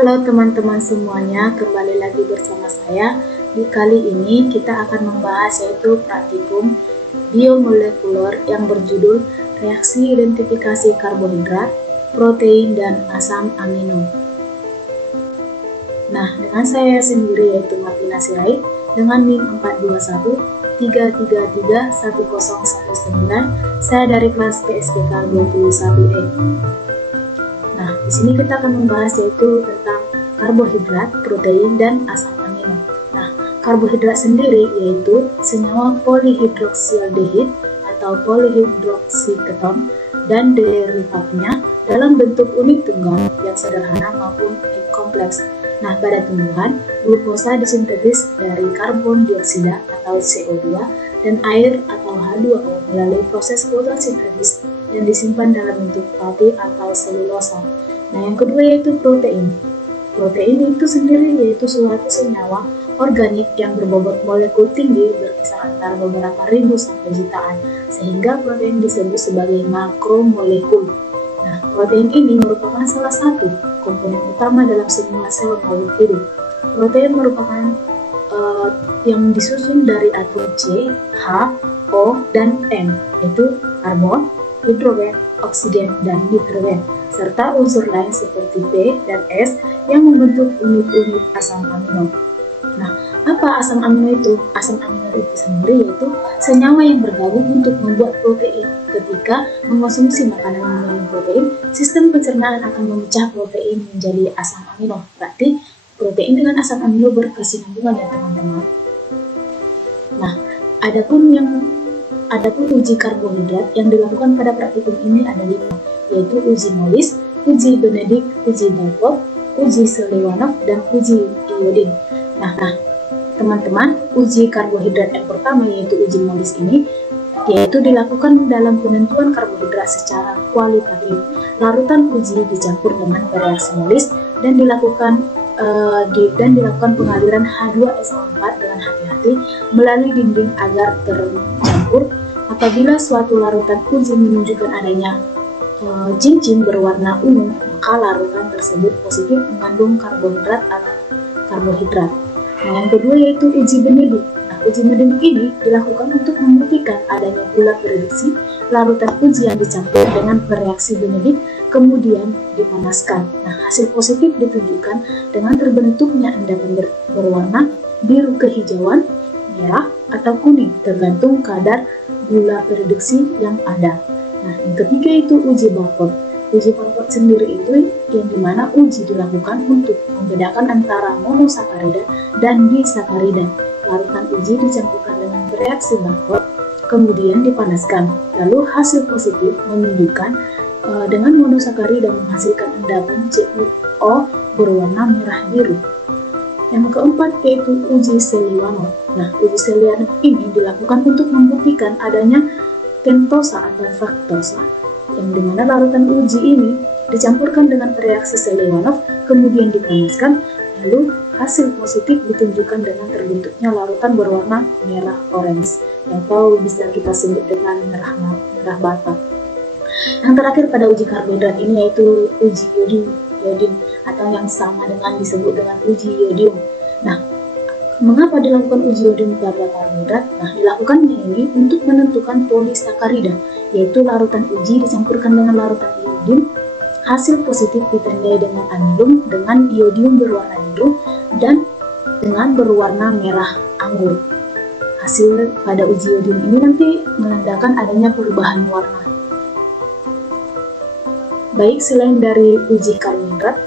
Halo teman-teman semuanya, kembali lagi bersama saya. Di kali ini kita akan membahas yaitu praktikum biomolekuler yang berjudul reaksi identifikasi karbohidrat, protein, dan asam amino. Nah, dengan saya sendiri yaitu Martina Sirait dengan NIM 421-333-1019, saya dari kelas PSPK 21E. Nah, di sini kita akan membahas yaitu tentang karbohidrat, protein, dan asam amino. Nah, karbohidrat sendiri yaitu senyawa polihidroksildehid atau polihidroksiketon dan derivatnya dalam bentuk unit tunggal yang sederhana maupun kompleks. Nah, pada tumbuhan, glukosa disintetis dari karbon dioksida atau CO2 dan air atau H2O melalui proses fotosintesis dan disimpan dalam bentuk pati atau selulosa. Nah, yang kedua yaitu protein. Protein itu sendiri yaitu suatu senyawa organik yang berbobot molekul tinggi berkisar antara beberapa ribu sampai jutaan, sehingga protein disebut sebagai makromolekul. Nah, protein ini merupakan salah satu komponen utama dalam semua sel makhluk hidup. Protein merupakan yang disusun dari atom C, H, O, dan N, yaitu karbon, hidrogen, oksigen, dan nitrogen, serta unsur lain seperti P dan S yang membentuk unit-unit asam amino. Nah, apa asam amino itu? Asam amino itu sendiri yaitu senyawa yang bergabung untuk membuat protein. Ketika mengonsumsi makanan yang mengandung protein, sistem pencernaan akan memecah protein menjadi asam amino. Berarti protein dengan asam amino berkesinambungan ya teman-teman. Nah, adapun uji karbohidrat yang dilakukan pada praktikum ini ada 5, yaitu uji Molis, uji Benedict, uji Barkov, uji Seliwanov, dan uji iodin. Nah, teman-teman, uji karbohidrat yang pertama yaitu uji Molis ini yaitu dilakukan dalam penentuan karbohidrat secara kualitatif. Larutan uji dicampur dengan bereaksi Molis dan dilakukan pengaliran H2SO4 dengan hati-hati melalui dinding agar tercampur. Apabila suatu larutan uji menunjukkan adanya cincin berwarna ungu, maka larutan tersebut positif mengandung karbohidrat atau karbohidrat. Nah, yang kedua yaitu uji Benedict. Nah, uji Benedict ini dilakukan untuk membuktikan adanya gula prediksi. Larutan uji yang dicampur dengan bereaksi Benedict kemudian dipanaskan. Nah, hasil positif ditunjukkan dengan terbentuknya endapan berwarna biru kehijauan, merah, atau kuning, tergantung kadar gula prediksi yang ada. Nah, yang ketiga itu uji Barkov. Uji Barkov sendiri itu yang dimana uji dilakukan untuk membedakan antara monosakarida dan disakarida. Larutan uji dicampurkan dengan bereaksi Barkov, kemudian dipanaskan. Lalu hasil positif menunjukkan dengan monosakarida menghasilkan endapan CuO berwarna merah biru. Yang keempat yaitu uji Seliwanov. Nah, uji Seliwanov ini dilakukan untuk membuktikan adanya pentosa atau fruktosa, yang dimana larutan uji ini dicampurkan dengan reaksi Seliwanov, kemudian dipanaskan, lalu hasil positif ditunjukkan dengan terbentuknya larutan berwarna merah orange, atau bisa kita sebut dengan merah bata. Yang terakhir pada uji karbohidrat ini yaitu uji iodin atau yang sama dengan disebut dengan uji iodium. Nah, mengapa dilakukan uji iodium pada karbohidrat? Nah, dilakukannya ini untuk menentukan polisakarida, yaitu larutan uji dicampurkan dengan larutan iodium. Hasil positif ditandai dengan anilum dengan iodium berwarna biru dan dengan berwarna merah anggur. Hasil pada uji iodium ini nanti menandakan adanya perubahan warna. Baik, selain dari uji karbohidrat,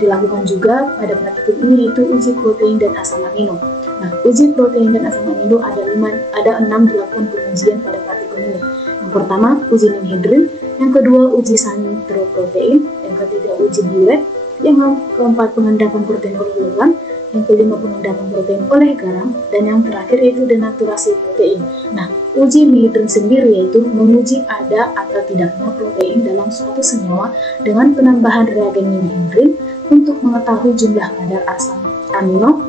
dilakukan juga pada praktikum ini yaitu uji protein dan asam amino. Nah, uji protein dan asam amino ada 6 dilakukan pengujian pada praktikum ini. Yang pertama, uji nimhidrin, yang kedua uji santroprotein, yang ketiga uji Biuret, yang keempat pengendapan protein oleh logam, yang kelima pengendapan protein oleh garam, dan yang terakhir yaitu denaturasi protein. Nah, uji nimhidrin sendiri yaitu menguji ada atau tidaknya protein dalam suatu senyawa dengan penambahan reagen nimhidrin untuk mengetahui jumlah kadar asam amino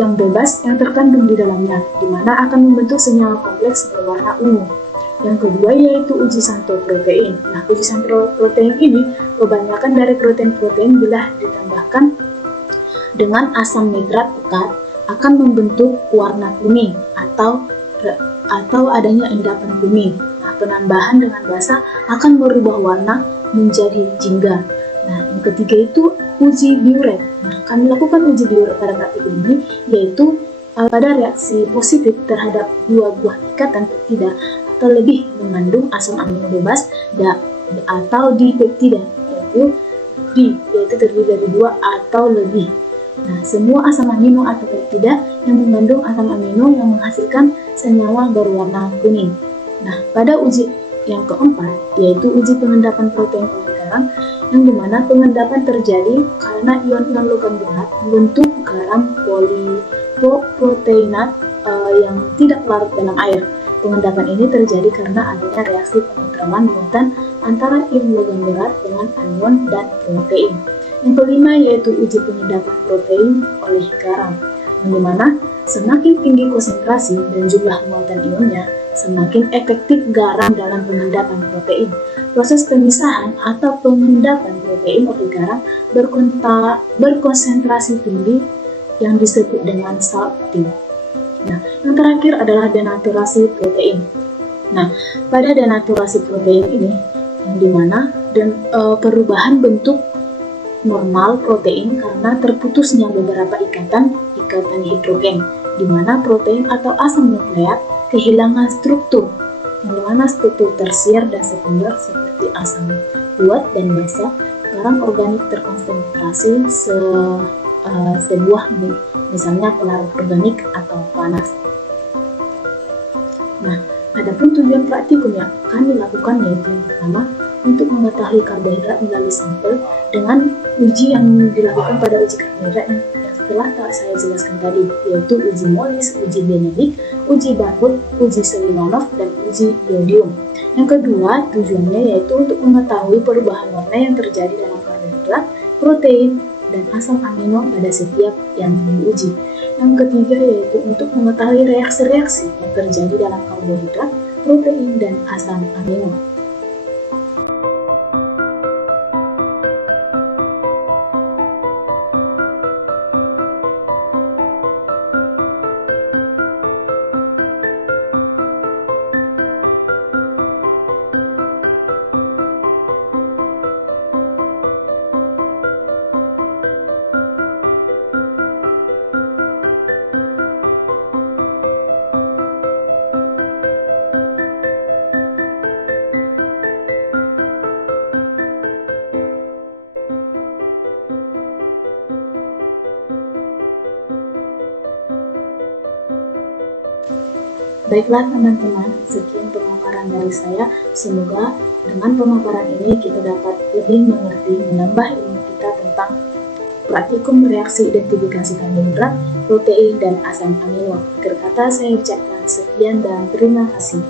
yang bebas yang terkandung di dalamnya, di mana akan membentuk senyawa kompleks berwarna ungu. Yang kedua yaitu uji santroprotein. Nah, uji santroprotein ini kebanyakan dari protein-protein bila ditambahkan dengan asam nitrat pekat akan membentuk warna kuning atau adanya endapan kuning. Nah, penambahan dengan basa akan merubah warna menjadi jingga. Nah, yang ketiga itu uji Biuret. Nah, kami lakukan uji Biuret pada praktikum ini, yaitu pada reaksi positif terhadap dua buah ikatan peptida atau lebih mengandung asam amino bebas atau dipeptida, yaitu terdiri dari dua atau lebih. Nah, semua asam amino atau peptida yang mengandung asam amino yang menghasilkan senyawa berwarna kuning. Nah, pada uji yang keempat, yaitu uji pengendapan protein oleh garam, yang dimana pengendapan terjadi karena ion-ion logam berat membentuk garam poliproteinat yang tidak larut dalam air. Pengendapan ini terjadi karena adanya reaksi penetralan muatan antara ion logam berat dengan anion dan protein. Yang kelima yaitu uji pengendapan protein oleh garam, yang dimana semakin tinggi konsentrasi dan jumlah muatan ionnya, semakin efektif garam dalam pengendapan protein. Proses pemisahan atau pengendapan protein oleh garam berkonsentrasi tinggi yang disebut dengan salting. Nah, yang terakhir adalah denaturasi protein. Nah, pada denaturasi protein ini, yang dimana perubahan bentuk normal protein karena terputusnya beberapa ikatan hidrogen, di mana protein atau asam nukleat kehilangan struktur, yang dimana struktur tersier dan sekunder seperti asam buat dan basa, garam organik terkonsentrasi sebuah misalnya pelarut organik atau panas. Nah, adapun tujuan praktikum yang kami lakukan yaitu yang pertama, untuk mengetahui karbohidrat melalui sampel dengan uji yang dilakukan pada uji karbohidrat yang telah saya jelaskan tadi, yaitu uji Molis, uji Benedict, uji Barwood, uji Seliwanov, dan uji iodium. Yang kedua, tujuannya yaitu untuk mengetahui perubahan warna yang terjadi dalam karbohidrat, protein, dan asam amino pada setiap yang diuji. Yang ketiga yaitu untuk mengetahui reaksi-reaksi yang terjadi dalam karbohidrat, protein, dan asam amino. Baiklah teman-teman, sekian pemaparan dari saya. Semoga dengan pemaparan ini kita dapat lebih mengerti, menambah ilmu kita tentang praktikum reaksi identifikasi karbohidrat, protein, dan asam amino. Akhir kata saya ucapkan sekian dan terima kasih.